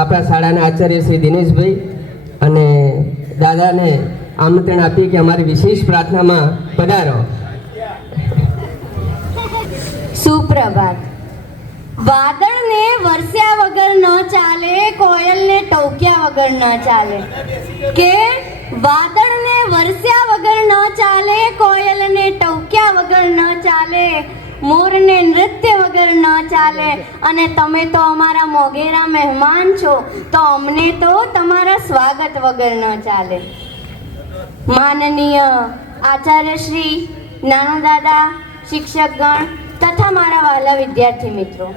આપણા શાળાના આચાર્ય શ્રી દિનેશભાઈ અને દાદાને આમંત્રણ આપી કે અમારી વિશેષ પ્રાર્થનામાં પધારો. સુપ્રભાત. વાદળને વરસ્યા વગર ન ચાલે, કોયલને ટોક્યા વગર ન ચાલે. કે વાદળને વરસ્યા વગર ન ચાલે, કોયલને ટોક્યા વગર ન ચાલે, મોરને નૃત્ય વગર ન ચાલે. અને તમે તો અમારા મોગેરા મહેમાન છો, તો અમને તો તમારા સ્વાગત વગર ન ચાલે. માનનીય આચાર્ય શ્રી, નાના દાદા, શિક્ષકગણ તથા મારા વહાલા વિદ્યાર્થી મિત્રો,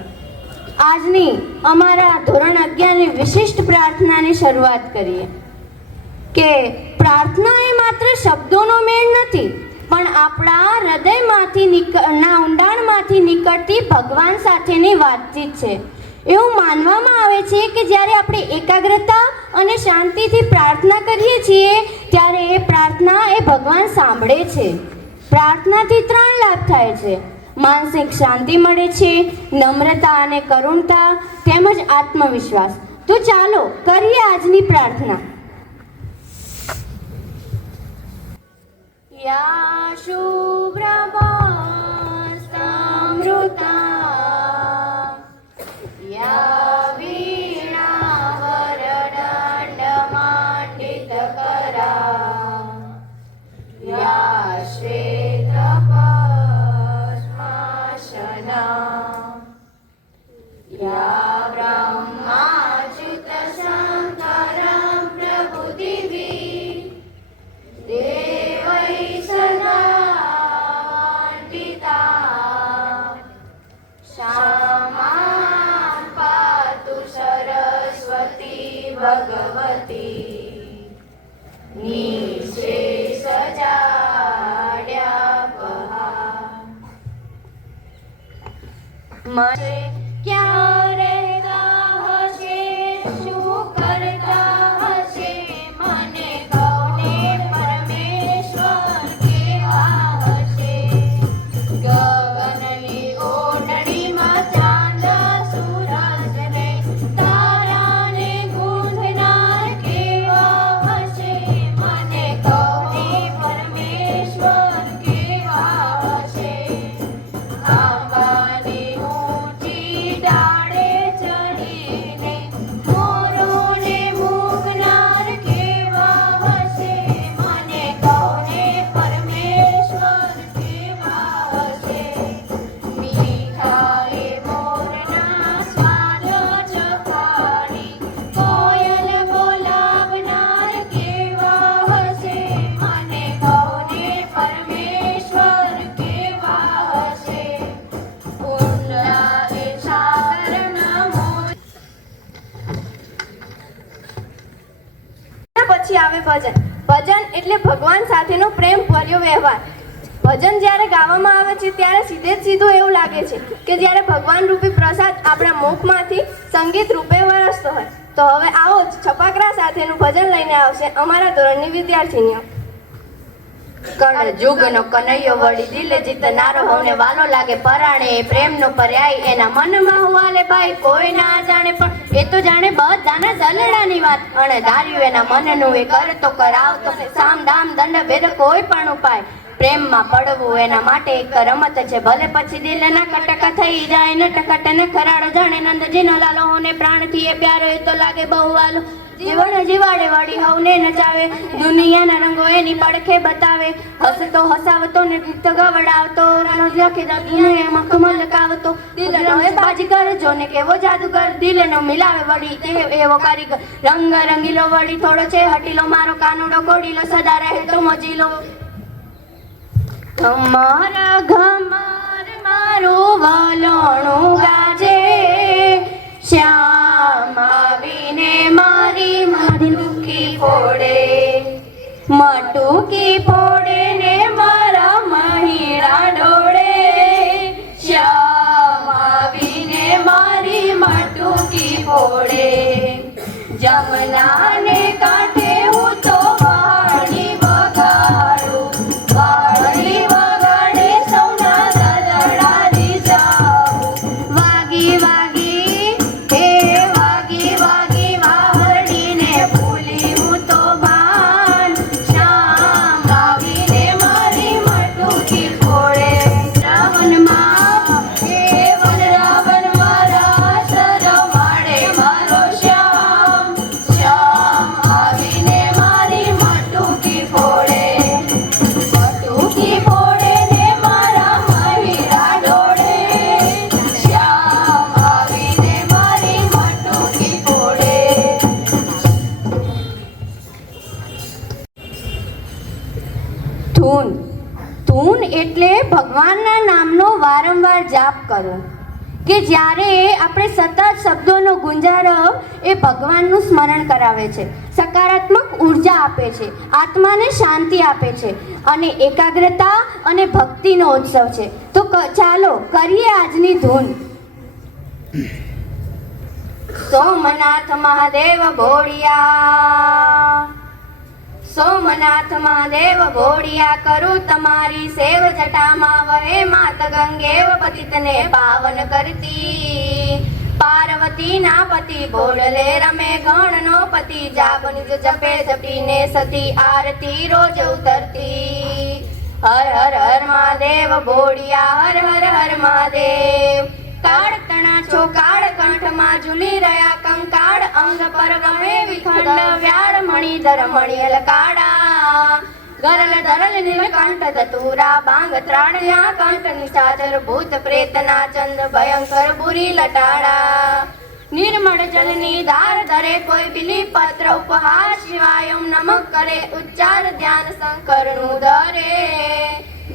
આજની અમારા ધોરણ 11ની વિશિષ્ટ પ્રાર્થનાની શરૂઆત કરીએ. કે પ્રાર્થના એ માત્ર શબ્દોનો મેળ નથી, પણ આપણા હૃદયમાંથી ના ઊંડાણમાંથી નીકળતી ભગવાન સાથેની વાતચીત છે. એવું માનવામાં આવે છે કે જ્યારે આપણે એકાગ્રતા અને શાંતિથી પ્રાર્થના કરીએ છીએ ત્યારે એ પ્રાર્થના એ ભગવાન સાંભળે છે. પ્રાર્થનાથી 3 લાભ થાય છે. માનસિક શાંતિ મળે છે, નમ્રતા અને કરુણતા, તેમજ આત્મવિશ્વાસ. તો ચાલો કરીએ આજની પ્રાર્થના. યા શુભ્રભા સમૃતા યા વીણા વરદંડમાંડિતકરા યા શ્વેત યા બ્રહ્માચ્યુત શંકરં પ્રભુદિવી દેવૈ સદા વંદિતા ક્ષમા પાતુ સરસ્વતી ભગવતી નિશેષ જાડ્યા મને ક્યાં રહેતા હશે, શું કરતા હશે, મને કોને પરમેશ્વર કેવા હશે. ગગનની ઓઢણીમાં ચાંદ સૂરજ ને તારાને ગૂંથનાર કેવા હશે, મને કોને પરમેશ્વર કેવા હશે. આંબાની ઊંચી ડાળે ચડીને મોરોને મૂકનાર કેવા હશે, મને કોને પરમેશ્વર કેવા હશે. મીઠા એ મોરના સ્વાદ ચખાડી કોયલ બોલાવનાર કેવા હશે, મને કોને પરમેશ્વર કેવા હશે. પછી આવે ભજન. ભજન એટલે ભગવાન સાથેનો પ્રેમ ભર્યો વ્યવહાર. ભજન જ્યારે ગાવામાં આવે છે ત્યારે સીધું એવું લાગે છે કે જ્યારે ભગવાન રૂપી પ્રસાદ આપણા મુખમાંથી સંગીત રૂપે વરસતો હોય. તો હવે આવો જ છપાકરા સાથેનું ભજન લઈને આવશે અમારા ધોરણની વિદ્યાર્થીનીઓ. કણ જુગનો કનૈયો વળી દિલે જીતનારો હવને વાલો લાગે પરાણે પ્રેમનો પર્યાય એના મનમાં હુવાલે ભાઈ કોઈ ના જાણે પણ એ તો જાણે બધાના દલડાની વાત. અણે ધાર્યું એના મનનું એ કરતો કરાવતો સામ દામ દંડ ભેદ કોઈ પણ ઉપાય. પ્રેમમાં પડવું એના માટે એક રમત છે, ભલે પછી દિલ ના કટક થઈ જાય નટખટ ને ખરાડો જાણે નંદજીનો લાલો હોને પ્રાણથી એ પ્યારો એ તો લાગે બહુ વાલો. જીવન જીવાડે વળી હવને નચાવે, દુનિયાના રંગો એની પડખે બતાવે. હસતો હસાવતો ને ગીત ગવડાવતો લખી દુનિયામાં કમલ કાવતો. દિલનો એ બાજીગર જોને કેવો જાદુગર, દિલનો મિલાવે વળી એવો કારીગર. રંગ રંગીલો વળી થોડો છે હટીલો, મારો કાનુડો કોડીલો સદા રહે તો મોજીલો. ઘમાર ઘમાર મારું વલોણું ગાજે, શ્યામ આવીને મારી મટુકી ફોડે, મટુકી ફોડે ને મારા મહીડા ડોળે. શ્યામ આવીને મારી મટુકી ફોડે, જમનાને કાંઠે હું તો વાણી વગાડું, વાણી વગાડી સૌના દલડા રીઝાવું. વાગી વાગી હે વાગી વાગી કરવું કે જ્યારે આપણે સતત શબ્દોનો ગુંજારવ એ ભગવાનનું સ્મરણ કરાવે છે, સકારાત્મક ઉર્જા આપે છે, આત્માને શાંતિ આપે છે અને એકાગ્રતા અને ભક્તિનો ઉત્સવ છે. તો ચાલો કરીએ આજની ધૂન. સોમનાથ મહાદેવ ભોળિયા, સોમનાથ મહાદેવ ભોળિયા, કરું તમારી સેવ જટામાં વહે માત ગંગેવ પતિતને પાવન કરતી. પાર્વતી ના પતિ બોડલે રમે ગણનો પતિ, જાબનિજ જપે જપીને સતી આરતી રોજ ઉતરતી. હર હર હર મહાદેવ ભોળિયા, હર હર હર મહાદેવ. કાળ તણા છો કાળ કંઠમાં ઝૂલી રહ્યા કંકાળ, અંગ પર ગમે વિખંડ વ્યાળ મણિધર મણિયલ કાળા. ગરલ ધરલ નીલકંઠ ધતુરા બાંગ ત્રાણ્યા કંઠ, નિશાચર ભૂત પ્રેતના ચંદ ભયંકર બુરી લટાડા. નિર્મળ જલની ધાર ધરે કોઈ બિલી પત્ર ઉપહાર, શિવાયમ નમઃ કરે ઉચ્ચાર ધ્યાન શંકરનું ધરે.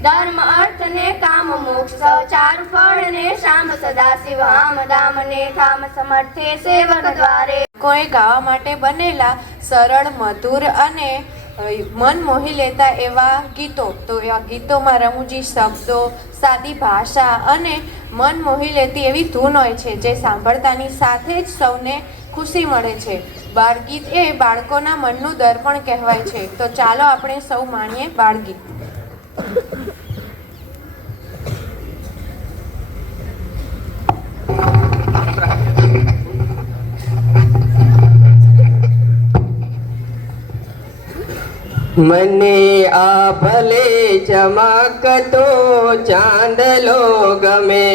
ધર્મ અર્થ ને કામ મોક્ષ ચાર ફળ ને શામ, સદા શિવ હામ દામ ને થામ સમર્થે સેવક દ્વારે. કોઈ ગાવા માટે બનેલા સરળ, મધુર અને મન મોહી લેતા એવા ગીતો. તો એવા ગીતોમાં રમૂજી શબ્દો, સાદી ભાષા અને મન મોહી લેતી એવી ધૂન હોય છે, જે સાંભળતાની સાથે જ સૌને ખુશી મળે છે. બાળગીત એ બાળકોના મનનું દર્પણ કહેવાય છે. તો ચાલો આપણે સૌ માણીએ બાળગીત. મને આ ભલે ચમકતો ચાંદલો ગમે,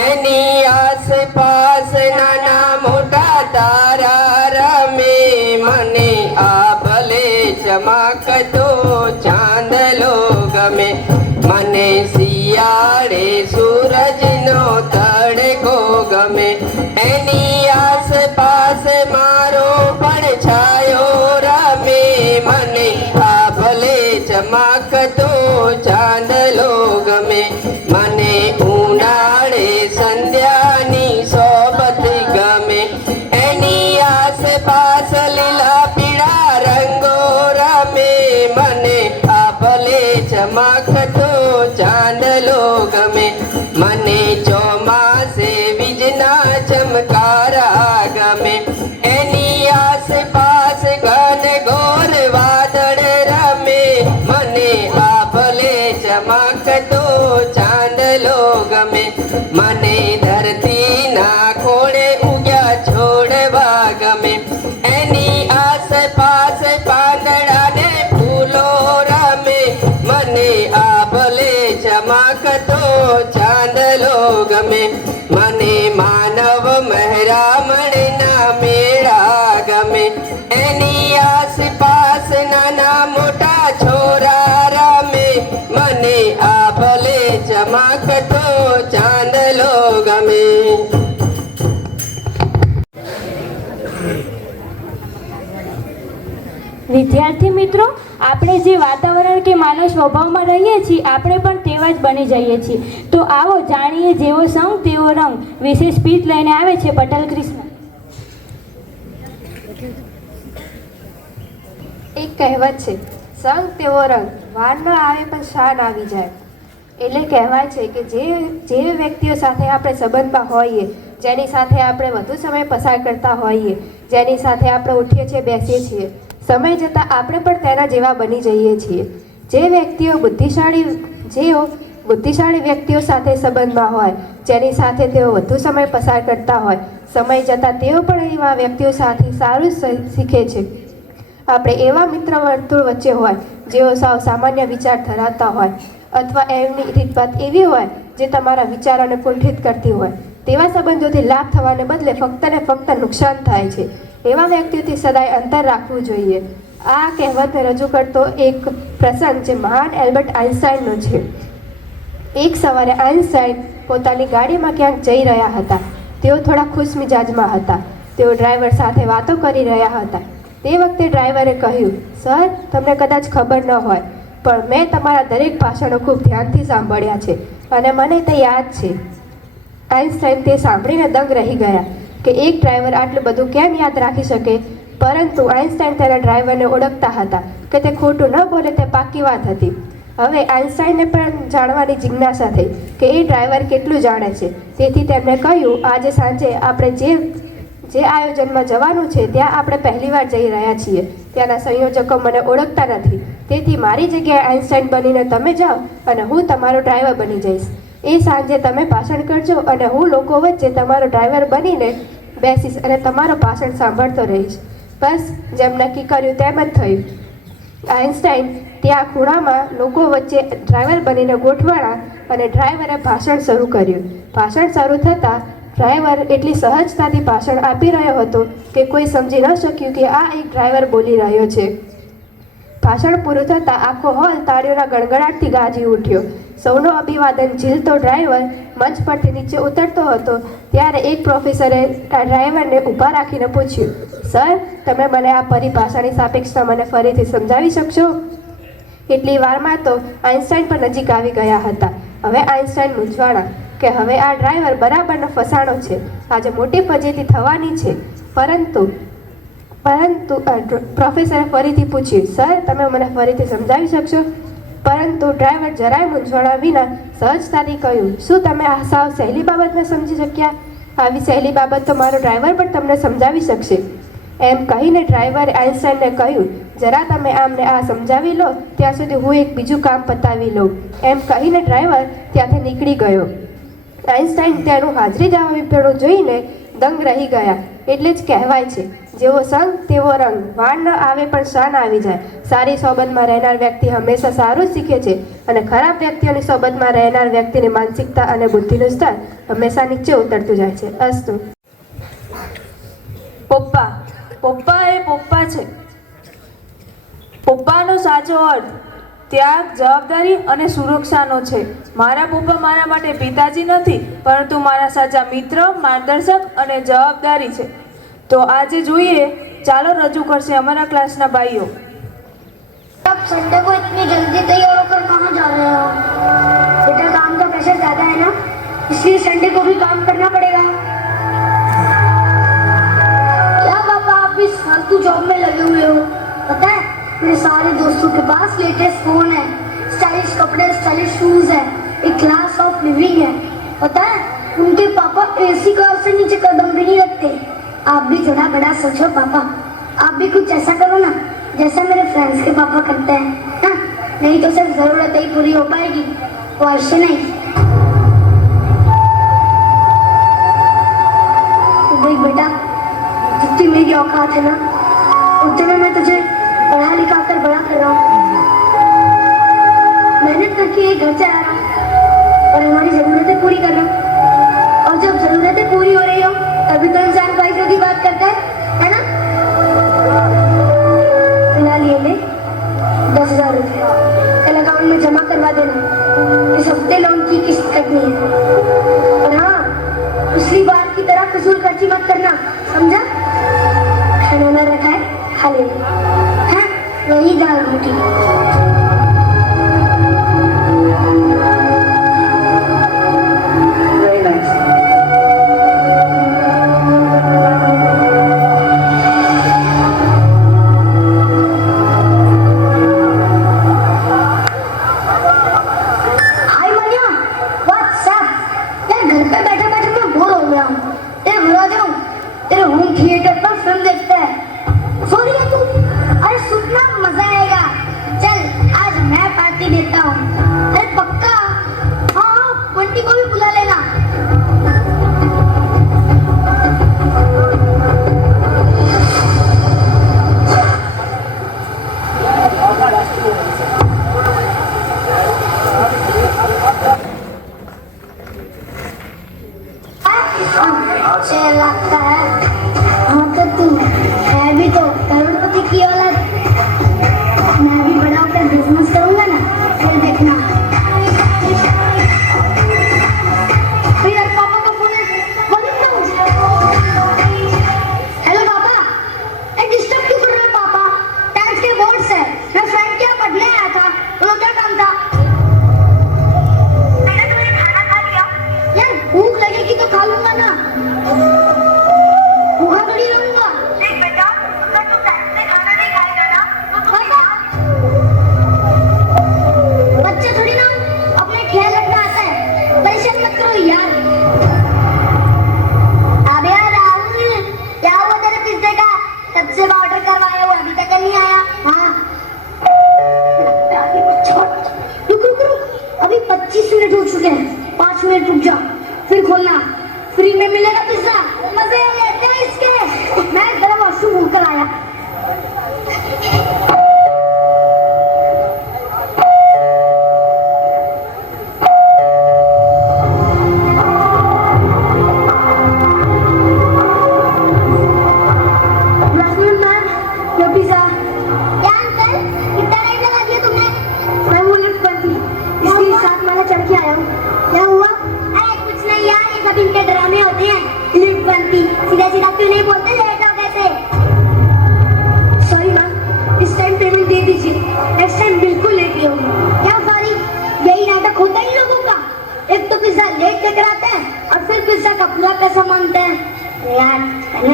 એની આસપાસ નાના મોટા તારા રમે. મને આ ભલે ચમકતો ચાંદલો ગમે, મને શિયાળે સૂરજનો તડકો ગમે, એની આસપાસ મારો પડછાયો રમે. મને આ ભલે ચમકતો ચાંદલો ગમે, મને ઉનાળે સંધ્યાની સોબત ગમે, એની આસપાસ લીલા પીળા રંગો રમે. મને આ ભલે ચમકતો ચાંદલો ગમે, મને ચોમાસે વીજના ચમકારા ગમે, એની આસપાસ ઘન ઘોર વાદળ રમે. મને આ ભલે ચમકતો ચાંદલો ગમે, મને ધરતીના ખોળે ઉગ્યા છોડવા ગમે, એની આસપાસ પાંદડા ને ફૂલો રમે. મને આ ભલે ચમકતો ચાંદલો ગમે, મને માનવ મહેરામણના મેળા ગમે, એની આસપાસ નાના મોટા છોરા રમે. મને આ ભલે ચમકતો ચાંદલો ગમે. વિદ્યાર્થી મિત્રો, આપણે જે વાતાવરણ કે માનવ સ્વભાવમાં રહીએ છીએ, આપણે પણ તેવા જ બની જઈએ છીએ. તો આવો જાણીએ જેવો સંગ તેવો રંગ વિશે સ્પીચ લઈને આવે છે પટેલ કૃષ્ણ. એક કહેવત છે, સંગ તેવો રંગ, વાર ન આવે પણ શાન આવી જાય. એટલે કહેવાય છે કે જે વ્યક્તિઓ સાથે આપણે સંબંધમાં હોઈએ, જેની સાથે આપણે વધુ સમય પસાર કરતા હોઈએ, જેની સાથે આપણે ઉઠીએ છીએ બેસીએ છીએ, સમય જતાં આપણે પણ તેના જેવા બની જઈએ છીએ. જે વ્યક્તિઓ બુદ્ધિશાળી વ્યક્તિઓ સાથે સંબંધમાં હોય, જેની સાથે તેઓ વધુ સમય પસાર કરતા હોય, સમય જતાં તેઓ પણ એવા વ્યક્તિઓ સાથે સારું શીખે છે. આપણે એવા મિત્ર વર્તુળ વચ્ચે હોય જેઓ સાવ સામાન્ય વિચાર ધરાવતા હોય, અથવા એમની રીતભાત એવી હોય જે તમારા વિચારોને કુંઠિત કરતી હોય, તેવા સંબંધોથી લાભ થવાને બદલે ફક્ત ને ફક્ત નુકસાન થાય છે. એવા વ્યક્તિઓથી સદાય અંતર રાખવું જોઈએ. આ કહેવતને રજૂ કરતો એક પ્રસંગ જે મહાન એલ્બર્ટ આઇન્સ્ટાઈનનો છે. એક સવારે આઇન્સ્ટાઈન પોતાની ગાડીમાં ક્યાંક જઈ રહ્યા હતા. તેઓ થોડા ખુશ મિજાજમાં હતા. તેઓ ડ્રાઈવર સાથે વાતો કરી રહ્યા હતા. તે વખતે ડ્રાઈવરે કહ્યું, સર, તમને કદાચ ખબર ન હોય, પણ મેં તમારા દરેક ભાષણો ખૂબ ધ્યાનથી સાંભળ્યા છે અને મને તે યાદ છે. આઇન્સ્ટાઈન તે સાંભળીને દંગ રહી ગયા કે એક ડ્રાઈવર આટલું બધું કેમ યાદ રાખી શકે. પરંતુ આઇન્સ્ટાઈન તેના ડ્રાઈવરને ઓળખતા હતા કે તે ખોટું ન બોલે તે પાકી વાત હતી. હવે આઇન્સ્ટાઈને પણ જાણવાની જિજ્ઞાસા થઈ કે એ ડ્રાઈવર કેટલું જાણે છે. તેથી તેમણે કહ્યું, આજે સાંજે આપણે જે આયોજનમાં જવાનું છે ત્યાં આપણે પહેલીવાર જઈ રહ્યા છીએ. ત્યાંના સંયોજકો મને ઓળખતા નથી, તેથી મારી જગ્યાએ આઇન્સ્ટાઈન બનીને તમે જાઓ અને હું તમારો ડ્રાઈવર બની જઈશ. એ સાંજે તમે ભાષણ કરજો અને હું લોકો વચ્ચે તમારો ડ્રાઈવર બનીને બેસીશ અને તમારું ભાષણ સાંભળતો રહીશ. બસ જેમ નક્કી કર્યું તેમ જ થયું. આઇન્સ્ટાઈન ત્યાં ખૂણામાં લોકો વચ્ચે ડ્રાઈવર બનીને ગોઠવાણા અને ડ્રાઈવરે ભાષણ શરૂ કર્યું. ભાષણ શરૂ થતાં ડ્રાઈવર એટલી સહજતાથી ભાષણ આપી રહ્યો હતો કે કોઈ સમજી ન શક્યું કે આ એક ડ્રાઈવર બોલી રહ્યો છે. ભાષણ પૂરું થતાં આખો હોલ તાળીઓના ગણગણાટથી ગાજી ઉઠ્યો. સૌનો અભિવાદન ઝીલતો ડ્રાઈવર મંચ પરથી નીચે ઉતરતો હતો ત્યારે એક પ્રોફેસરે ડ્રાઈવરને ઊભા રાખીને પૂછ્યું, સર, તમે મને આ પરિભાષાની સાપેક્ષતા મને ફરીથી સમજાવી શકશો? એટલી વારમાં તો આઇન્સ્ટાઈન પણ નજીક આવી ગયા હતા. હવે આઇન્સ્ટાઈન મૂંઝવાણા કે હવે આ ડ્રાઈવર બરાબરનો ફસાણો છે. આજે મોટી ફજેતી થવાની છે. પરંતુ પ્રોફેસરે ફરીથી પૂછ્યું, સર, તમે મને ફરીથી સમજાવી શકશો? પરંતુ ડ્રાઈવર જરાય મૂંઝવણા વિના સહજતાથી કહ્યું, શું તમે આ સાવ સહેલી બાબતને સમજી શક્યા? આવી સહેલી બાબત તો મારો ડ્રાઈવર પણ તમને સમજાવી શકશે. એમ કહીને ડ્રાઈવરે આઇન્સ્ટાઈનને કહ્યું, જરા તમે આમને આ સમજાવી લો, ત્યાં સુધી હું એક બીજું કામ પતાવી લઉં. એમ કહીને ડ્રાઈવર ત્યાંથી નીકળી ગયો. આઇન્સ્ટાઈન તેનું હાજરી જવાબીપણું જોઈને દંગ રહી ગયા. એટલે જ કહેવાય છે, જેવો સંગ તેવો રંગ, વાણ ન આવે પણ શાન આવી જાય. સારી સોબતમાં રહેનાર વ્યક્તિ હંમેશા સારું જ શીખે છે અને ખરાબ વ્યક્તિઓની સોબતમાં રહેનાર વ્યક્તિની માનસિકતા અને બુદ્ધિનું સ્તર હંમેશા નીચે ઉતરતું જાય છે. અસ્તુ. પપ્પા એ પપ્પા છે. પપ્પાનો સાચો અર્થ ત્યાગ, જવાબદારી અને સુરક્ષાનો છે. મારા પપ્પા મારા માટે પિતાજી નથી, પરંતુ મારા સાચા મિત્ર, માર્ગદર્શક અને જવાબદારી છે. તો આજે જોઈએ, ચાલો રજૂ કરશે અમારા ક્લાસના ભાઈઓ. अब संडे को इतनी जल्दी तैयार होकर कहाँ जा रहे हो? बेटा काम का प्रेशर ज्यादा है ना, इसलिए संडे को भी काम करना पड़ेगा. क्या पापा आप इस फालतू जॉब में लगे हुए हो? पता है मेरे सारे दोस्तों के पास लेटेस्ट फोन है, स्टाइलिश कपड़े, स्टाइलिश शूज है, एक क्लास ऑफ लिविंग है. पता है उनके पापा एसी कार से नीचे कदम भी नहीं रखते. आप भी थोड़ा बड़ा सोचो पापा. आप भी कुछ ऐसा करो ना जैसा मेरे फ्रेंड्स के पापा करते हैं ना. नहीं तो सिर्फ जरूरत ही पूरी हो पाएगी, वो ऐसे नहीं. तो देख बेटा, जितनी मेरी औकात है ना उतने में मैं तुझे पढ़ा लिखा कर बड़ा कर रहा हूँ. मेहनत करके ये घर से आ रहा हूँ और हमारी जरूरतें पूरी कर रहा हूँ. और जब जरूरतें पूरी हो रही हो तभी तो इंसान पैसों की बात करता है ना. फिलहाल ये ले 10,000 रुपये, कल अकाउंट में जमा करवा देना. इस हफ्ते लोन की किस्त कटनी है. और हाँ, पिछली बार की तरह फिजूल खर्ची मत करना, समझा? खाना ना रखा है, खा लेना. हाँ, वही दाल रोटी. Very nice. लगता है हाँ तो तू है भी तो करोड़पति की औलाद. मैं भी बड़ा होकर बिजनेस करूंगा ना, फिर देखना. यार पापा का फोन है, बोल दो. हेलो पापा, डिस्टर्ब क्यों कर रहे हो पापा? 10th के बोर्ड्स है, मैं फ्रेंड के यहाँ पढ़ने आया था. बोलो क्या काम था? मैंने तुम्हें खाना खा लिया. यार भूख लगेगी तो मेरा पिज्जा मजे लेते हैं इसके। मैं जरा वॉशरूम होकर आया।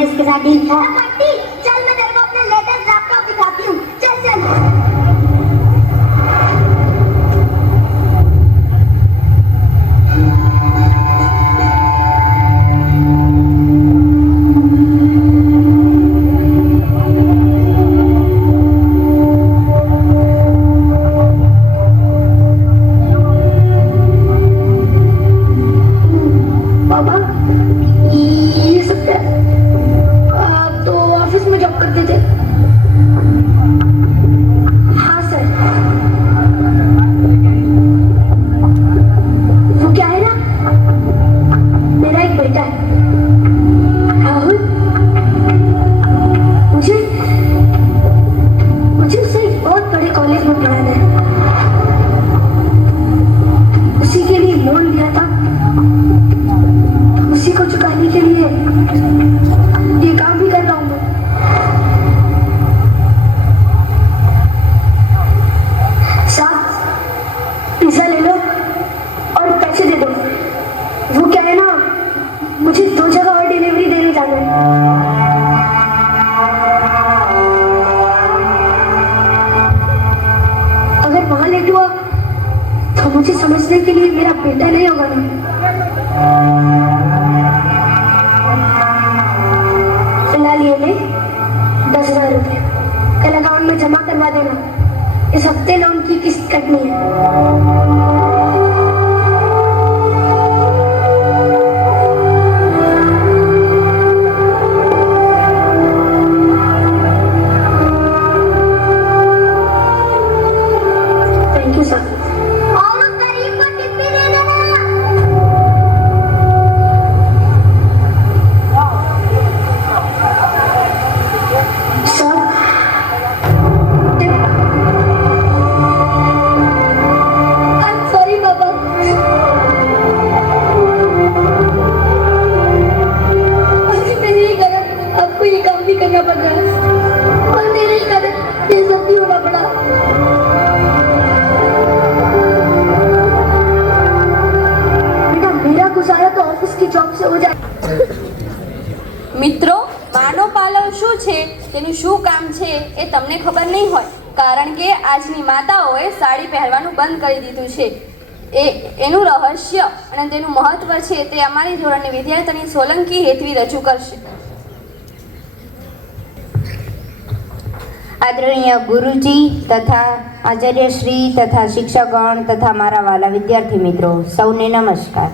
इसके साथ डील था। चल मैं तेरे को अपने लेटेस्ट लैपटॉप दिखाती हूँ। चल चल। मुझे समझने के लिए मेरा बेटा नहीं होगा ना। फिलहाल ये ले 10,000 रुपये कल अकाउंट में जमा करवा देना। इस हफ्ते लोन की किस्त कटनी है। મિત્રો, માનવ પાલવ શું છે, તેનું શું કામ છે એ તમને ખબર નહીં હોય, કારણ કે આજની માતાઓએ સાડી પહેરવાનું બંધ કરી દીધું છે. એનું રહસ્ય અને તેનું મહત્વ છે તે અમારી ધોરણની વિદ્યાર્થીની સોલંકી હેતવી રજૂ કરશે. આદરણીય ગુરુજી તથા આચાર્યશ્રી તથા શિક્ષકગણ તથા મારા વાલા વિદ્યાર્થી મિત્રો, સૌને નમસ્કાર.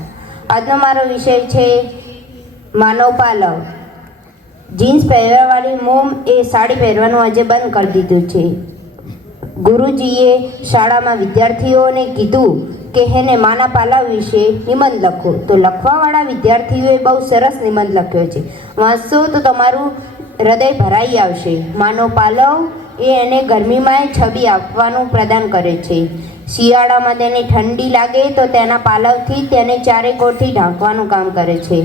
આજનો મારો વિષય છે માનવ પાલવ. જીન્સ પહેરવાવાળી મોમ એ સાડી પહેરવાનું આજે બંધ કરી દીધું છે. ગુરુજીએ શાળામાં વિદ્યાર્થીઓને કીધું કે હેને માના પાલવ વિશે નિબંધ લખો. તો લખવાવાળા વિદ્યાર્થીઓએ બહુ સરસ નિબંધ લખ્યો છે. વાંચશો તો તમારું હૃદય ભરાઈ આવશે. માનવ પાલવ એ એને ગરમીમાં છબી આપવાનું પ્રદાન કરે છે. શિયાળામાં તેને ઠંડી લાગે તો તેના પાલવથી તેને ચારે કોરથી ઢાંકવાનું કામ કરે છે.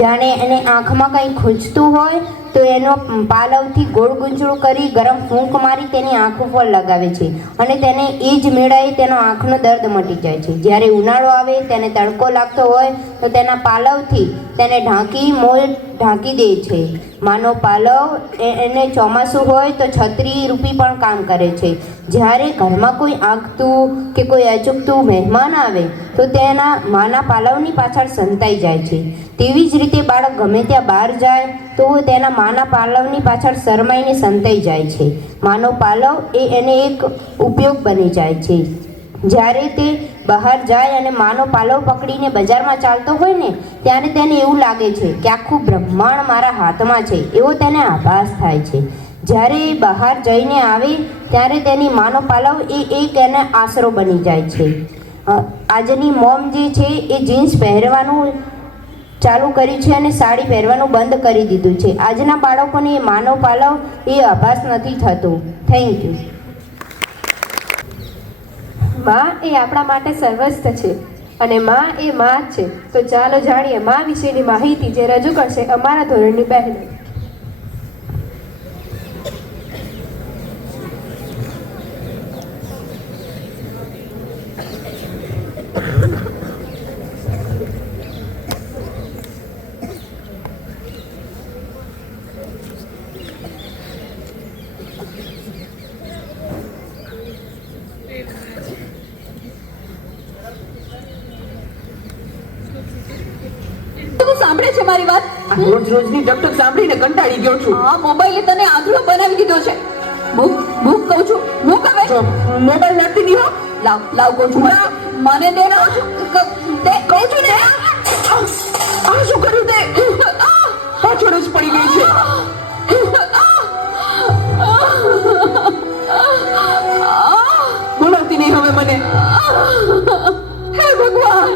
જાણે એને આંખમાં કંઈ ખૂંચતું હોય તો એનો પાલવથી ગોળ ગૂંચળું કરી ગરમ ફૂંક મારી તેની આંખ ઉપર લગાવે છે અને તેને એ જ મેળાએ તેનો આંખનો દર્દ મટી જાય છે. જ્યારે ઉનાળો આવે તેને તડકો લાગતો હોય તો તેના પાલવથી તેને ઢાંકી દે છે. માનો પાલવ એને ચોમાસું હોય તો છત્રી રૂપી પણ કામ કરે છે. જ્યારે ઘરમાં કોઈ આગતું કે કોઈ અચૂકતું મહેમાન આવે તો તેના માના પાલવની પાછળ સંતાઈ જાય છે. તેવી જ રીતે બાળક ગમે ત્યાં બહાર જાય તો તેના માના પાલવની પાછળ શરમાઈને સંતાઈ જાય છે. માનો પાલવ એ એને એક ઉપયોગ બની જાય છે. જ્યારે તે બહાર જાય અને માનો પાલવ પકડીને બજારમાં ચાલતો હોય ને ત્યારે તેને એવું લાગે છે કે આખું બ્રહ્માંડ મારા હાથમાં છે એવો તેને આભાસ થાય છે. જ્યારે એ બહાર જઈને આવે ત્યારે તેની માનો પાલવ એક એને આશરો બની જાય છે. આજની મોમ જે છે એ જીન્સ પહેરવાનું ચાલુ કર્યું છે અને સાડી પહેરવાનું બંધ કરી દીધું છે. આજના બાળકોને એ માનવ પાલવ એ આભાસ નથી થતો. Thank you. માં એ આપણા માટે સર્વસ્વ છે અને માં એ માં જ છે. તો ચાલો જાણીએ માં વિશેની માહિતી જે રજૂ કરશે અમારા ધોરણની બહેનો. સાંભળે છે મારી વાત? રોજ રોજની ટકટક સાંભળીને કંટાળી ગયો છું. આ મોબાઈલે તને આંધળો બનાવી દીધો છે. ભૂખ કહું છું, ભૂખ હવે મોબાઈલ નથી દીધો. લાવ કહું છું, મને દે ના દે કહું છું ને. આ શું કર્યું તે? પાછળ જ પડી ગઈ છે. બોલાવતી નહીં હવે મને. હે ભગવાન,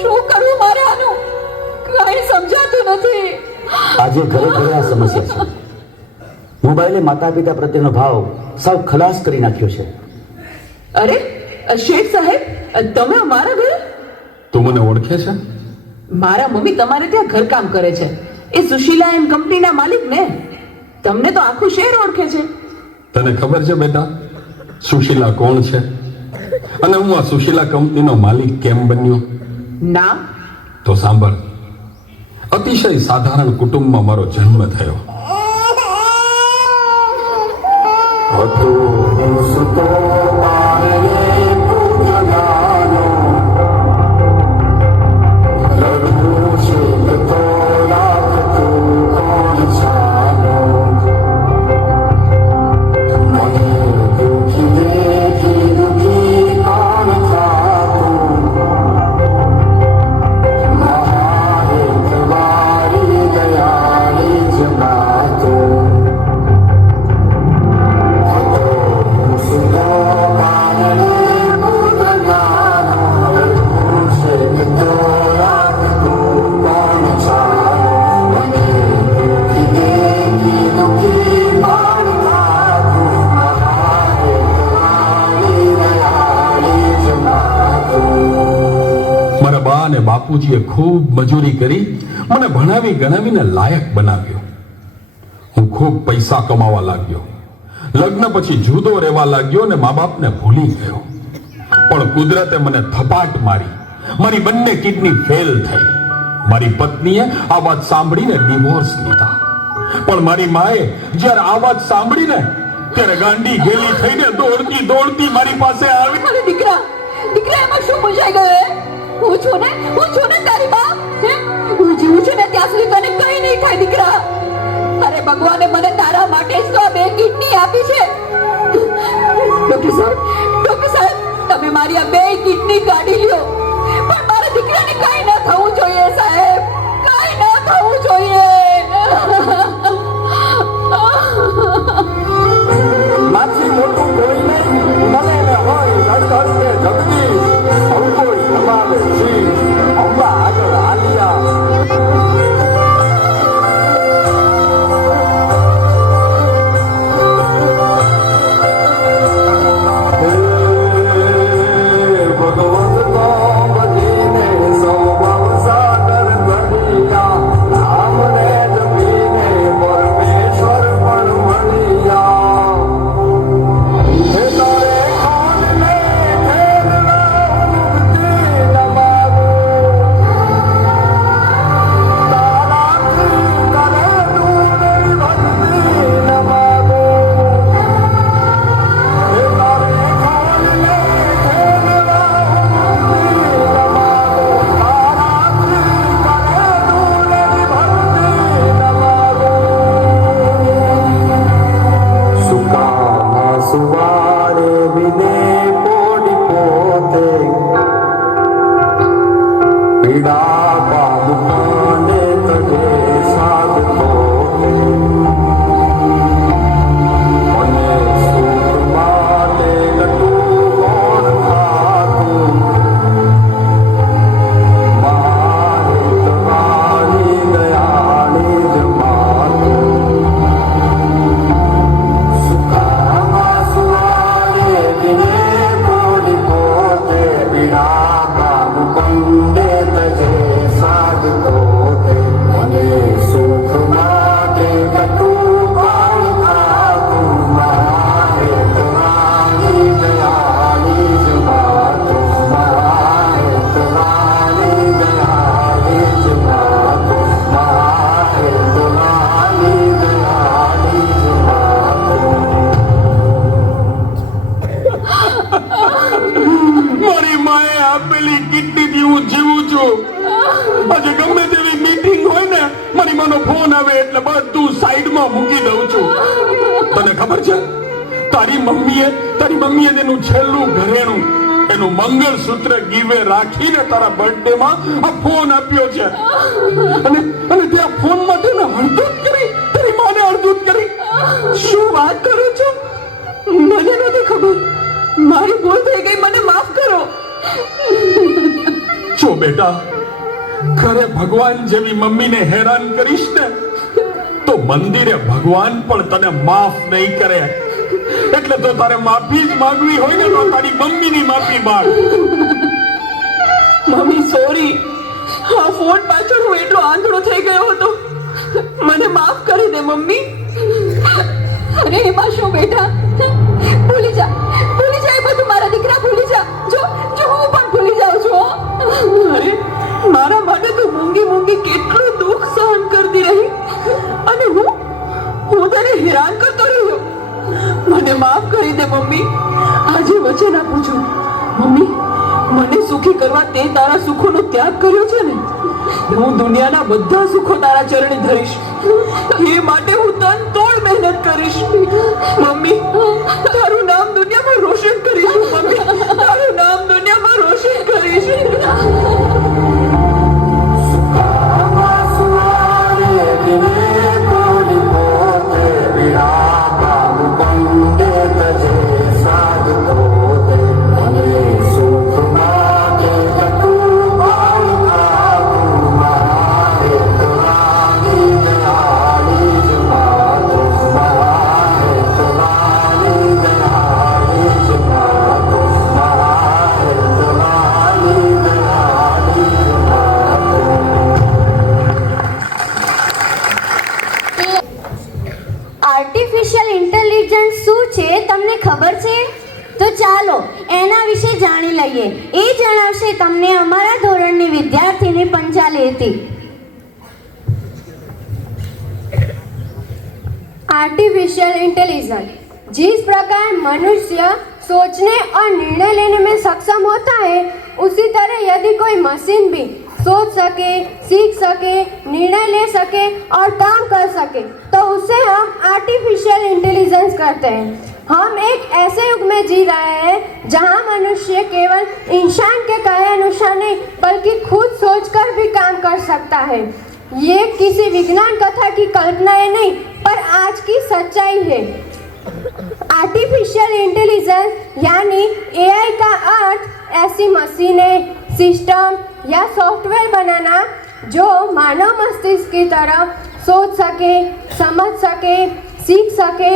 શું કરવું મારે આનું? કઈ સમજાતું નથી. આજે ઘરે ઘરે આ સમસ્યા છે. મોબાઈલે માતા પિતા પ્રત્યેનો ભાવ સાવ ખલાસ કરી નાખ્યો છે. અરે શેઠ સાહેબ, તમે અમારા ઘરે? તું મને ઓળખે છે? મારા મમ્મી તમારે ત્યાં ઘરકામ કરે છે. એ સુશીલા એમ કંપનીના માલિક ને. તમને તો આખું શહેર ઓળખે છે. તને ખબર છે બેટા સુશીલા કોણ છે અને હું આ સુશીલા કંપનીનો માલિક કેમ બન્યો? ના. તો સાંભળ. અતિશય સાધારણ કુટુંબમાં મારો જન્મ થયો. બાપુજીએ ખૂબ મજૂરી કરી મને ભણાવી ગણાવીને લાયક બનાવ્યો. હું ખૂબ પૈસા કમાવા લાગ્યો. લગ્ન પછી જુદો રહેવા લાગ્યો અને મા બાપને ભૂલી ગયો. પણ કુદરતે મને થપાટ મારી. મારી બંને કિડની ફેલ થઈ. મારી પત્નીએ આ વાત સાંભળીને ડિવોર્સ લીધા. પણ મારી માએ જ્યારે આ વાત સાંભળીને ત્યારે ગાંડી ગેલી થઈને દોડતી દોડતી મારી પાસે આવી. અરે દીકરા, એમાં શું મૂંઝાઈ ગયો? હું છું ને તારી માં. હું જીવું છું ને ત્યાં સુધી તને કઈ નહીં થાય દીકરા. અરે ભગવાને મને તારા માટે જ તો આ 2 કિડની આપી છે. ડોક્ટર સાહેબ, તમે મારી આ 2 કિડની કાઢી લ્યો. પણ મારા દીકરાને કઈ ન થવું જોઈએ સાહેબ, કઈ ન થવું જોઈએ. માથી મોટું કોઈ નહીં, મને ને હોય નડતડ કે જગદીશ. હવે કોઈ તમારે જી અંબા આગળ આલિયા. ભગવંત તો બધીને સૌ મામાનો ફોન આવે એટલે બધું સાઈડમાં મૂકી દઉં છું. તને ખબર છે તારી મમ્મીએ તેનું છેલ્લું ઘરેણું એનું મંગળસૂત્ર ગીવે રાખીને તારા બર્થડે માં આ ફોન આપ્યો છે. અને તે આ ફોન માટે હળદૂત કરી તારી માને હળદૂત કરી. શું વાત કરો છો? મને નથી ખબર. મારી ભૂલ થઈ ગઈ, મને માફ કરો. જો બેટા, ઘરે ભગવાન જેવી મમ્મીને હેરાન કરીશ ને તો મંદિરે ભગવાન પણ તને માફ નહીં કરે. એટલે તો તારે માફી જ માંગવી હોય ને તો તારી મમ્મીની માફી માંગ. Mummy sorry. આ ફોન પાછળ હું એટલો આંધળો થઈ ગયો હતો. મને માફ કરી દે મમ્મી. અરે એમાં શું બેટા, ભૂલી જા એ બધું. મારા દીકરા ભૂલી જા. જો હું પણ ભૂલી જાઉં છું. અરે મારા માટે તો મૂંગી કેટલું દુઃખ સહન કરતી રહી અને હું તને હેરાન કરતો રહ્યો. મને માફ કરી દે મમ્મી. આજે વચન આપું છું મમ્મી, મને સુખી કરવા તે તારા સુખોનો ત્યાગ કર્યો છે ને, હું દુનિયાના બધા સુખો તારા ચરણે ધરીશ. એ માટે હું તન તોડ મહેનત કરીશ. મમ્મી, તારું નામ દુનિયામાં રોશન કરીશ. મમ્મી, તારું નામ દુનિયામાં રોશન કરીશ. આર્ટિફિશિયલ ઇન્ટેલિજન્સ શું છે તમને ખબર છે? તો ચાલો એના વિશે જાણી લઈએ. એ જણાવશે તમને અમારા ધોરણની વિદ્યાર્થીની પંચાલી હતી. आर्टिफिशियल इंटेलिजेंस जिस प्रकार मनुष्य सोचने और निर्णय लेने में सक्षम होता है, उसी तरह यदि कोई मशीन भी सोच सके, सीख सके, निर्णय ले सके और काम कर सके तो उसे हम आर्टिफिशियल इंटेलिजेंस कहते हैं. हम एक ऐसे युग में जी रहे हैं जहां मनुष्य केवल इंसान के कहे अनुसार नहीं बल्कि खुद सोचकर भी काम कर सकता है. ये किसी विज्ञान कथा की कल्पनाएं नहीं पर आज की सच्चाई है. आर्टिफिशियल इंटेलिजेंस यानी एआई का अर्थ ऐसी मशीनें, सिस्टम या सॉफ्टवेयर बनाना जो मानव मस्तिष्क की तरह सोच सके, समझ सके, सीख सके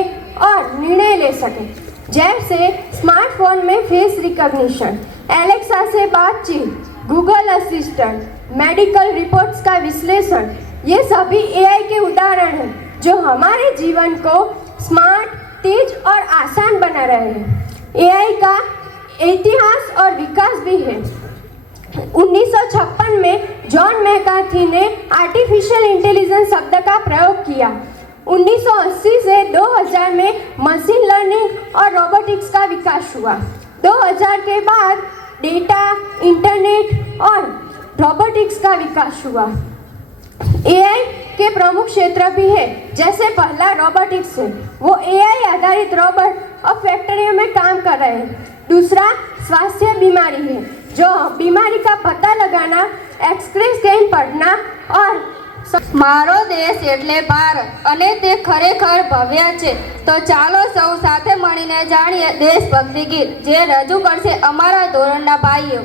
और निर्णय ले सके. जैसे स्मार्टफोन में फेस रिकॉग्निशन, एलेक्सा से बातचीत, गूगल असिस्टेंट, मेडिकल रिपोर्ट्स का विश्लेषण, ये सभी एआई के उदाहरण हैं जो हमारे जीवन को स्मार्ट, तेज और आसान बना रहे हैं. एआई का इतिहास और विकास भी है. 1956 में जॉन मैकार्थी ने आर्टिफिशियल इंटेलिजेंस शब्द का प्रयोग किया. 1980 से 2000 में मशीन लर्निंग और रोबोटिक्स का विकास हुआ. 2000 के बाद डेटा, इंटरनेट और रोबोटिक्स का विकास हुआ. एआई के प्रमुख क्षेत्र भी है. जैसे पहला रोबोटिक्स है, वो एआई आधारित रोबोट और फैक्ट्रियों में काम कर रहे हैं. दूसरा स्वास्थ्य बीमारी है, जो बीमारी का पता लगाना, एक्सरे स्कैन पढ़ना और મારો દેશ એટલે ભારત અને તે ખરેખર ભવ્ય છે. તો ચાલો સૌ સાથે મળીને જાણીએ દેશભક્તિ ગીત જે રજૂ કરશે અમારા ધોરણના ભાઈઓ.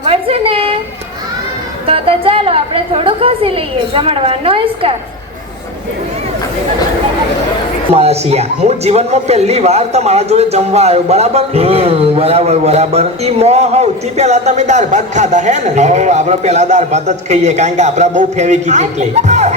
ખબર છે ને? તો ચાલો આપણે થોડું ખસી લઈએ. જમણવારનો હિસકા. મારા સિયા હું જીવનમાં પહેલી વાર તમારા જોડે જમવા આવ્યો, બરાબર? બરાબર બરાબર. ઈ મો સૌથી પહેલા તમે દાળ ભાત ખાધા હે ને? આપણે પહેલા દાળ ભાત જ ખાઈએ, કારણ કે આપણા બહુ ફેવિકિક એટલે.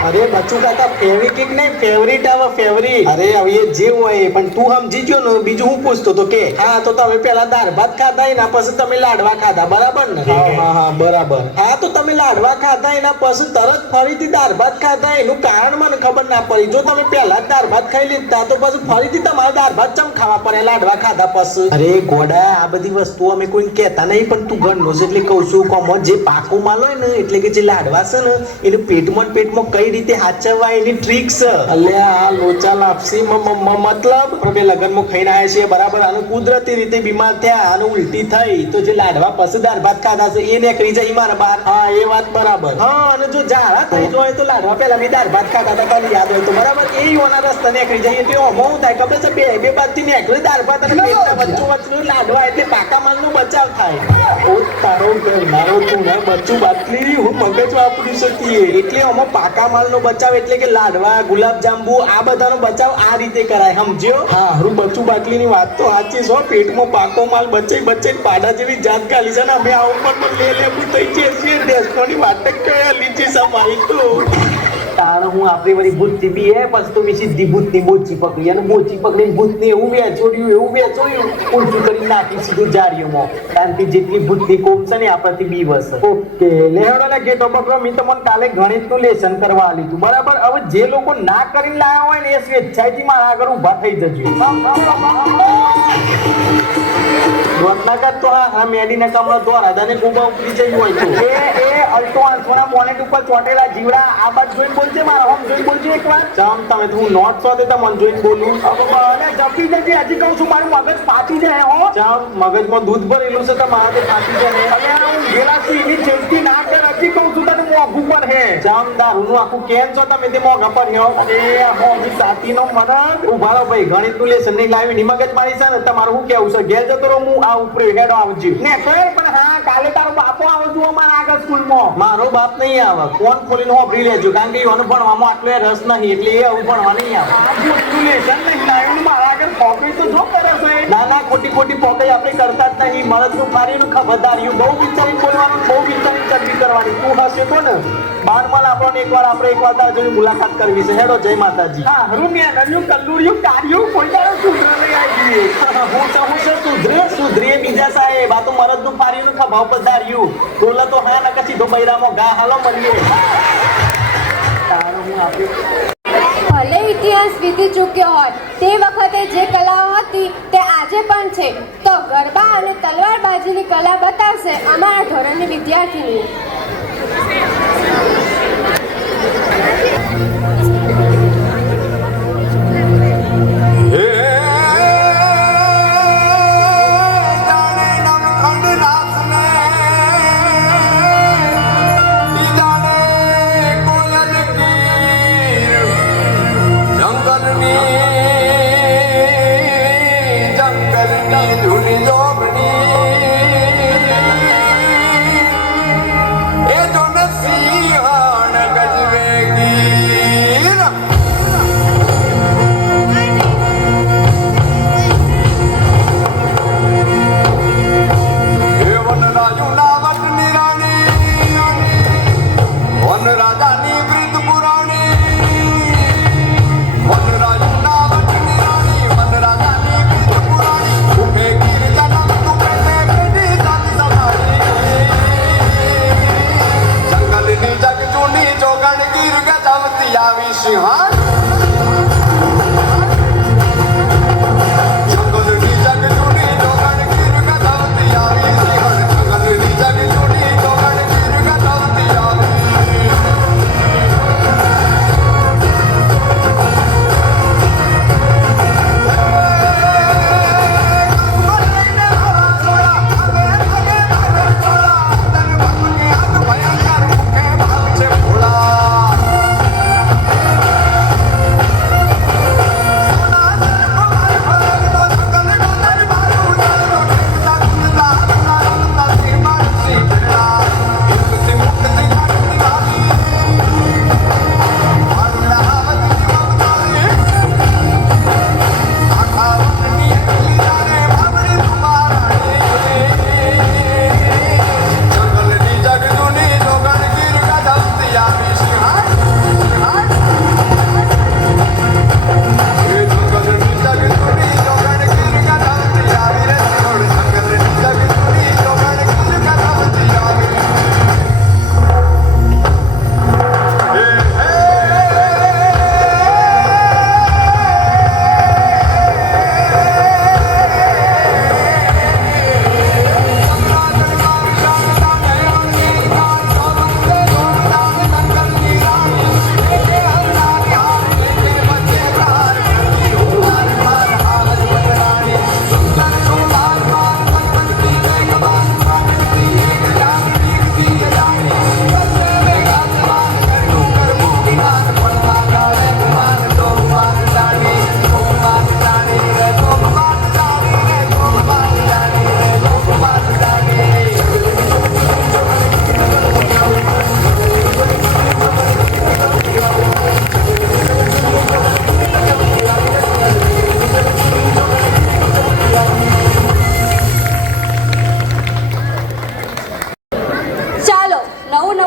અરે બચ્ચુ કાકા, ફેવિકિક નહીં, ફેવરિટ આવે, ફેવરિટ. અરે હવે એ જે હોય પણ તું સમજી ગયો ને. બીજું હું પૂછતો તો કે હા, તો તમે પહેલા દાળ ભાત ખાધા, એના પછી તમે લાડવા ખાધા, બરાબર ને? હા બરાબર. હા, તો તમે લાડવા ખાધા, એના પછી તરત ફરીથી દાળ ભાત ખાધા, એનું કારણ મને ખબર ના પડી. જો તમે પહેલા જ દાળ ભાત ખાઈ લીધા તો પછી ફરીથી તમારે દાળ ભાત ચમ ખાવા પડે લાડવા ખાધા પછી? અરે ગોડા, આ બધી વસ્તુઓ અમે કોઈ કહેતા નહીં, પણ તું ઘરનો છે એટલે કહું છું. કોમો જે પાકો માલ હોય ને, એટલે કે જે લાડવા છે ને, એને પેટમાં કઈ રીતે હાચવવા એની ટ્રીક છે. અલ્યા આ લોચા લાપસી મતલબ આપણે લગનમાં ખાઈને આવ્યા છીએ, બરાબર? અને કુદરતી રીતે બીમાર થયા અને ઉલટી થઈ, તો જે લાડવા પછી દાળ ભાત ખાધા છે એ નીકળી જાય મારા બાર. હા, એ વાત બરાબર. હા, અને જો ઝાડા થઈ જાય તો લાડવા પહેલા મેં દાળ ભાત ખાધા હતા, તમને યાદ હોય તો, બરાબર? એ યોના રસ્તા નીકળી જાય તો અમો થાય ખબર છે? બે બાજુથી નીકળી દાળ ભાત અને પેટના વચ્ચે લાડવા, એટલે પાકા માલનો બચાવ થાય. ઓ તારો મારો તું ને બચ્ચું બાટલી હું મગજ વાપરી શકીએ. એટલે અમો પાકા માલનો બચાવ એટલે કે લાડવા, ગુલાબ જાંબુ, આ બધાનો બચાવ આ રીતે કરાય, સમજ્યો? હા, હરું બચ્ચું બાટલીની વાત તો સાચી છો. પેટમાં પાકો માલ બચે પાડા જેવી જાત ગાલી છે ને, અમે આ ઉપર પણ લે થઈ જઈએ. દેશની વાત જ કહેલી છે સમાઈ તો તાણ હું આપણી વળી ભૂત બી હે, પછી તો મેં સીધી ભૂતની બોચી પકડી, અને બોચી પકડીને ભૂતને એવું વેચોડ્યું ઊંચું કરી નાખી સીધું જારીઓમાં. કારણ કે જેટલી ભૂતની કોમ છે ને આપણાથી બી વસે. ઓકે, લેવડો ને ગેટો પકડો. મેં તમને કાલે ગણિતનું લેસન કરવા આલી હતું, બરાબર? હવે જે લોકો ના કરીને લાયા હોય ને એ સ્વેચ્છાએથી મારા આગળ ઊભા થઈ જજો. તો હા મેડીને કમળો દ્વારાદાને ગોબા ઉપરી જઈ હોય તો એ અલ્ટો આંસોના બોનેટ ઉપર ચોટેલા જીવડા આ બાદ જોઈને બોલજે, મારા હોમ જોઈને બોલજે એકવાર. ચમ તમે તો હું નોટ છો તે તમને જોઈને બોલું. અને જપી જજે, હજી કહું છું મારું મગજ ફાટી જાય. હો ચમ, મગજમાં દૂધ ભરેલું છે તો મારા તે ફાટી જાય. અને હું ગેલા છું એની ચેતી ના કર, હજી કહું છું તને મોઘું પર હે. ચમ, દારૂનું આખું કેન છો તમે તે મોઘા પર હે. એ મોઘી સાતીનો મને ઉભા રહો ભાઈ, ગણિતનું લેસન નહીં લાવી ની મગજ મારી છે ને. તમારું શું કેવું છે? ઘેર જતો રહો, હું આ ઉપર હેડો આવજો ને. પણ હા, કાલે તારો બાપો આવજો અમારા આગળ સ્કૂલમાં. મારો બાપ નહીં આવે, ફોન ખોલીને હોભરી લેજો, કારણ કે એનો ભણવામાં આટલો રસ નહીં, એટલે એ આવું ભણવા નહીં આવે. મારા આગળ પોકડી તો જો કરે છે. ના ખોટી પોકડી આપણે કરતા જ નહીં. મળદનું ફારીનું ખબરદાર્યું, બહુ વિચારીને બોલવાનું, બહુ વિચારીને ચડવી કરવાની. તું હશે તો ને બારમાલ આપણને એકવાર તારા જોઈ મુલાકાત કરવી છે. હેડો, જય માતાજી. હા, હરું મેનર્યું કલ્લુર્યું કાર્યું કોઈ તારો સુધરે નહીં આવી. હું તો સુધરે બીજા સાહેબ. આ તો મરદનું ફારીનું ખભાવ પધાર્યું. બોલે તો હા ના સીધો બૈરામાં ઘા. હાલો મળીએ. ભલે ઇતિહાસ વીતી ચૂક્યો હોય, તે વખતે જે કલાઓ હતી તે આજે પણ છે. તો ગરબા અને તલવારબાજીની કલા બતાવશે અમારા ધોરણની વિદ્યાર્થીની. એ જો નસીહણ ગજવેગી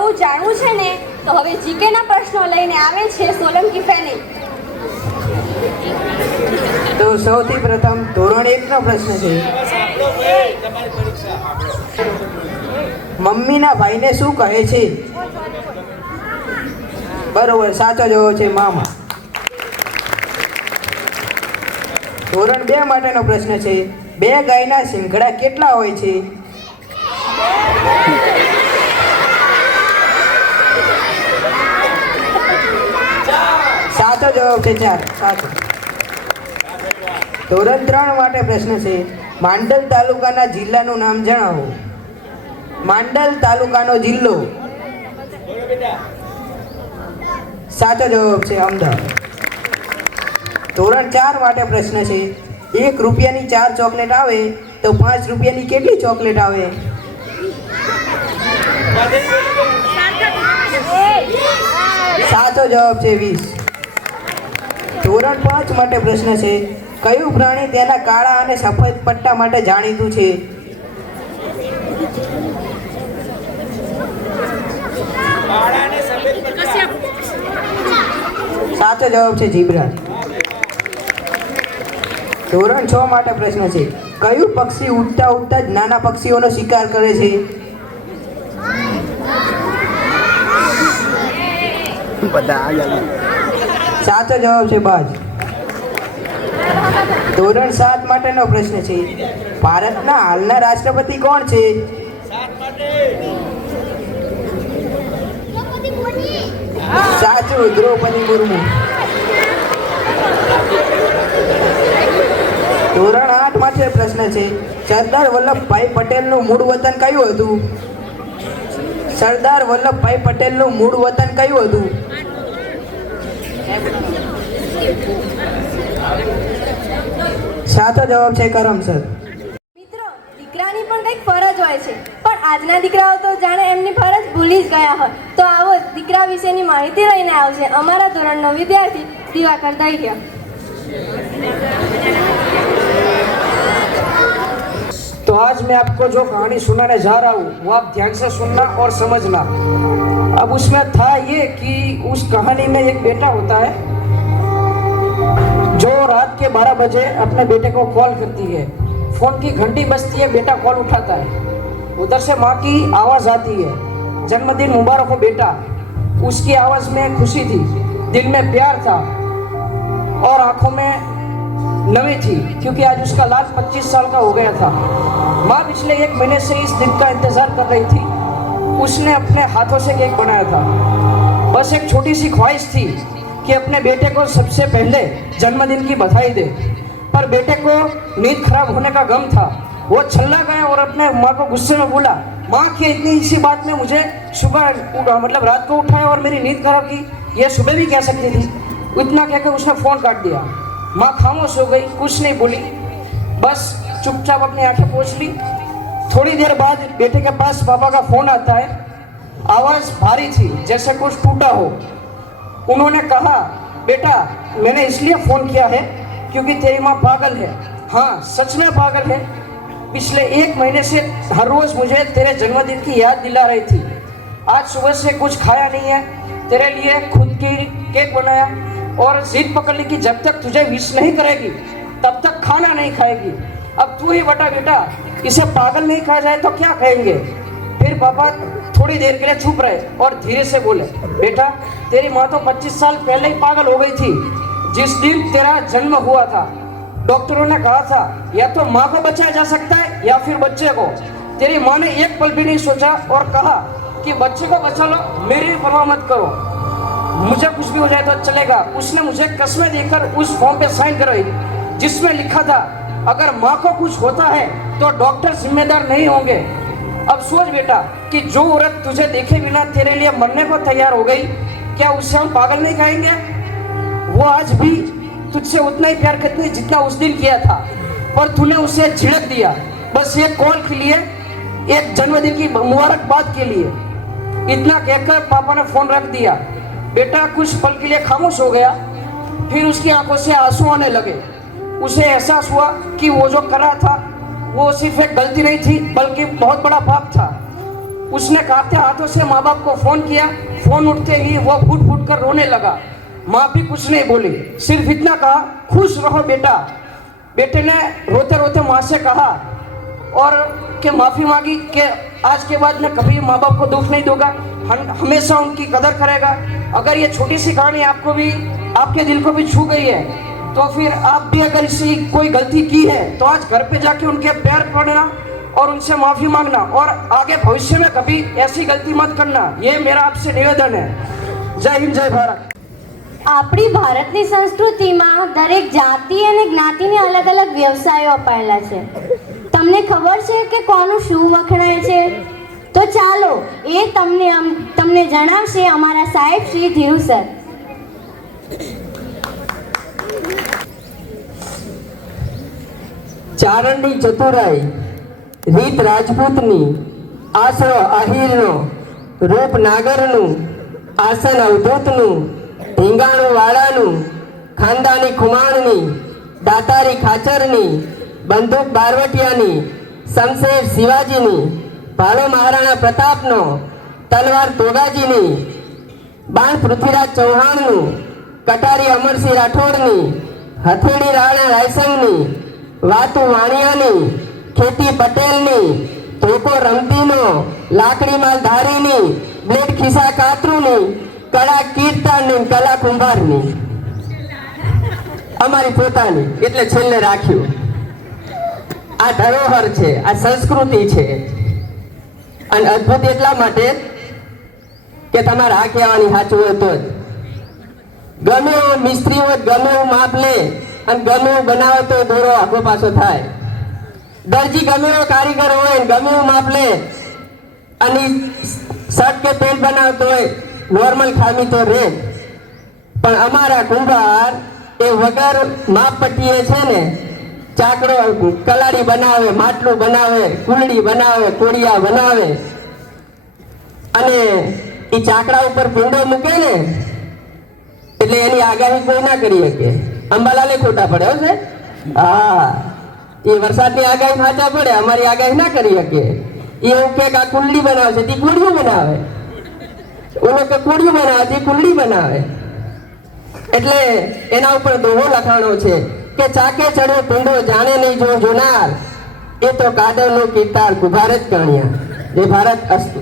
એવું જાણવું છે ને તો હવે જીકે ના પ્રશ્નો લઈને આવે છે સોલંકી ફેની. તો સૌથી પ્રથમ ધોરણ 1 નો પ્રશ્ન છે. મમ્મીના ભાઈને શું કહે છે? બરોબર, સાચો જવાબ છે મામા. ધોરણ 2 માટેનો પ્રશ્ન છે. 2 ગાયના શિંગડા કેટલા હોય છે? સાચો જવાબ છે 4. સાચો. ધોરણ 3 માટે પ્રશ્ન છે. માંડલ તાલુકાના જિલ્લાનું નામ જણાવો. માંડલ તાલુકાનો જિલ્લો. સાચો જવાબ છે અમદાવાદ. ધોરણ 4 માટે પ્રશ્ન છે. 1 રૂપિયાની 4 ચોકલેટ આવે તો 5 રૂપિયાની કેટલી ચોકલેટ આવે? સાચો જવાબ છે 20. ધોરણ 5 માટે પ્રશ્ન છે. કયું પ્રાણી તેના કાળા અને સફેદ પટ્ટા માટે જાણીતું છે? સાચો જવાબ છે ઝીબ્રા. ધોરણ 6 માટે પ્રશ્ન છે. કયું પક્ષી ઉડતા ઉડતા જ નાના પક્ષીઓનો શિકાર કરે છે? સાચો જવાબ છે બાજ. ધોરણ 7 માટેનો પ્રશ્ન છે. ભારતના હાલના રાષ્ટ્રપતિ કોણ છે? સાચું, દ્રૌપદી મુર્મુ. ધોરણ 8 માટે પ્રશ્ન છે. સરદાર વલ્લભભાઈ પટેલનું મૂળ વતન કયું હતું? સરદાર વલ્લભભાઈ પટેલનું મૂળ વતન કયું હતું? સાચો જવાબ છે કરમસદ. મિત્રો, દીકરાની પણ કંઈક ફરજ હોય છે, પણ આજના દીકરાઓ તો જાણે એમની ફરજ ભૂલી જ ગયા હોય. તો આવો દીકરા વિશેની માહિતી લઈને આવશે અમારા ધોરણનો વિદ્યાર્થી દિવાકર દહિયા. तो आज मैं आपको जो कहानी सुनाने जा रहा हूँ वो आप ध्यान से सुनना और समझना. अब उसमें था ये कि उस कहानी में एक बेटा होता है जो रात के 12 बजे अपने बेटे को कॉल करती है. फोन की घंटी बजती है, बेटा कॉल उठाता है. उधर से माँ की आवाज़ आती है, जन्मदिन मुबारक हो बेटा. उसकी आवाज़ में खुशी थी, दिल में प्यार था और आंखों में नमी थी, क्योंकि आज उसका लाल 25 साल का हो गया था. माँ पिछले 1 महीने से इस दिन का इंतजार कर रही थी. उसने अपने हाथों से केक बनाया था. बस एक छोटी सी ख्वाहिश थी कि अपने बेटे को सबसे पहले जन्मदिन की बधाई दे. पर बेटे को नींद खराब होने का गम था. वो छल्ला गया और अपने माँ को गुस्से में बोला, माँ की इतनी सी बात में मुझे सुबह मतलब रात को उठाया और मेरी नींद खराब की, यह सुबह भी कह सकती थी. इतना कहकर उसने फ़ोन काट दिया. माँ खामोश हो गई, कुछ नहीं बोली, बस चुपचाप अपनी आंखें पोंछ ली. थोड़ी देर बाद बेटे के पास पापा का फ़ोन आता है. आवाज़ भारी थी, जैसे कुछ टूटा हो. उन्होंने कहा, बेटा मैंने इसलिए फ़ोन किया है क्योंकि तेरी माँ पागल है. हाँ, सच में पागल है. पिछले 1 महीने से हर रोज़ मुझे तेरे जन्मदिन की याद दिला रही थी. आज सुबह से कुछ खाया नहीं है, तेरे लिए खुद की केक बनाया और जिद पकड़ ली कि जब तक तुझे विश नहीं करेगी तब तक खाना नहीं खाएगी. अब तू ही बता बेटा, इसे पागल नहीं कहा जाए तो क्या कहेंगे. फिर पापा थोड़ी देर के लिए चुप रहे और धीरे से बोले, बेटा तेरी माँ तो 25 साल पहले ही पागल हो गई थी जिस दिन तेरा जन्म हुआ था. डॉक्टरों ने कहा था या तो माँ को बचाया जा सकता है या फिर बच्चे को. तेरी माँ ने एक पल भी नहीं सोचा और कहा कि बच्चे को बचा लो, मेरी परवाह मत करो, मुझे कुछ भी हो जाए तो चलेगा. उसने मुझे कसमें देकर उस फॉर्म पे साइन कराई जिसमें लिखा था अगर माँ को कुछ होता है तो डॉक्टर जिम्मेदार नहीं होंगे. अब सोच बेटा कि जो औरत तुझे देखे बिना तेरे लिए मरने को तैयार हो गई, क्या उससे हम पागल नहीं कहेंगे. वो आज भी तुझसे उतना ही प्यार करती है जितना उस दिन किया था, पर तूने उसे झिड़क दिया बस एक कॉल के लिए, एक जन्मदिन की मुबारकबाद के लिए. इतना कहकर पापा ने फोन रख दिया. बेटा कुछ पल के लिए खामोश हो गया, फिर उसकी आंखों से आंसू आने लगे. उसे एहसास हुआ कि वो जो कर रहा था वो सिर्फ एक गलती नहीं थी बल्कि बहुत बड़ा पाप था. उसने कांपते हाथों से माँ बाप को फोन किया। फोन उठते ही वो फूट फूट कर रोने लगा। माँ भी कुछ नहीं बोली, सिर्फ इतना कहा, खुश रहो बेटा। बेटे ने रोते रोते माँ से कहा और के माफ़ी मांगी कि आज के बाद मैं कभी माँ बाप को दुख नहीं दूंगा, हमेशा उनकी कदर करेगा। अगर ये छोटी सी कहानी आपको भी, आपके दिल को भी छू गई है, तो फिर आप भी अगर इससे कोई गलती की है तो आज घर पे जाके उनके पैर पड़ना और उनसे माफ़ी मांगना, और आगे भविष्य में कभी ऐसी गलती मत करना, ये मेरा आपसे निवेदन है। जय हिंद, जय भारत। આપણી ભારતની સંસ્કૃતિમાં દરેક જાતિ અને જ્ઞાતિને અલગ અલગ વ્યવસાયો અપાયેલા છે. તમને ખબર છે કે કોનું શું વખણાય છે? તો ચાલો એ તમને જણાવશે અમારા સાહેબ શ્રી ધીરુ સર. ચારણની ચતુરાઈ, રીત રાજપૂતની, આશરો આહિરનો, રૂપ નાગરનું, આસન અવધૂતનું, ઢીંગાણું વાળાનું, ખાનદાની ખુમાણની, દાતારી ખાચરની, બંદૂક બારવટિયાની, શમશેર શિવાજીની, ભાલો મહારાણા પ્રતાપનો, તલવાર તોગાજીની, બાણ પૃથ્વીરાજ ચૌહાણનું, કટારી અમરસિંહ રાઠોડની, હથેળી રાણા રાયસંગની, વાતુ વાણિયાની, ખેતી પટેલની, ધોકો રમતીનો, લાકડી માલ ધારીની, બ્લેડ ખિસ્સા કાતરુની, કળા કીર્તનની, કલા કુંભારની, અમારી પોતાની, એટલે છેલ્લે રાખ્યું. આ ધરોહર છે, આ સંસ્કૃતિ છે. અને અદ્ભુત એટલા માટે કે તમારે આ કહેવાની સાચું હોય તો જ. ગમે એવો મિસ્ત્રી હોય, ગમે એવું માપ લે અને ગમે એવું બનાવે તો દોરો આખો પાછો થાય. દરજી ગમે એવો કારીગર હોય, ગમે એવું માપ લે અને શર્ટ કે પેન્ટ બનાવતો હોય, નોર્મલ ખામી તો રહે. પણ અમારા કુંભાર એ વગર માપ પટ્ટીએ છે ને ચાકડો, કલાડી બનાવે, માટલું બનાવે, કુલડી બનાવે, કોડિયા બનાવે, અને એ ચાકડા ઉપર ભૂંડો મૂકે ને એટલે એની આગાહી કોઈ ના કરી શકે. અંબાલાલે ખોટા પડે છે. હા, એ વરસાદની આગાહી સાચા પડે, અમારી આગાહી ના કરી શકે. એ એવું કે આ કુલડી બનાવે છે, તે કોડિયું બનાવે. ઓલો કે કોડિયું બનાવે છે, કુલડી બનાવે. એટલે એના ઉપર દોહો લખાણો છે કે ચાકે ચડ્યો પીંડો જાણે નહીં જો જોનાર, એ તો કાદવનો કીર્તાર કુભાર જ કાણ્યા. જય ભારત અસ્તુ.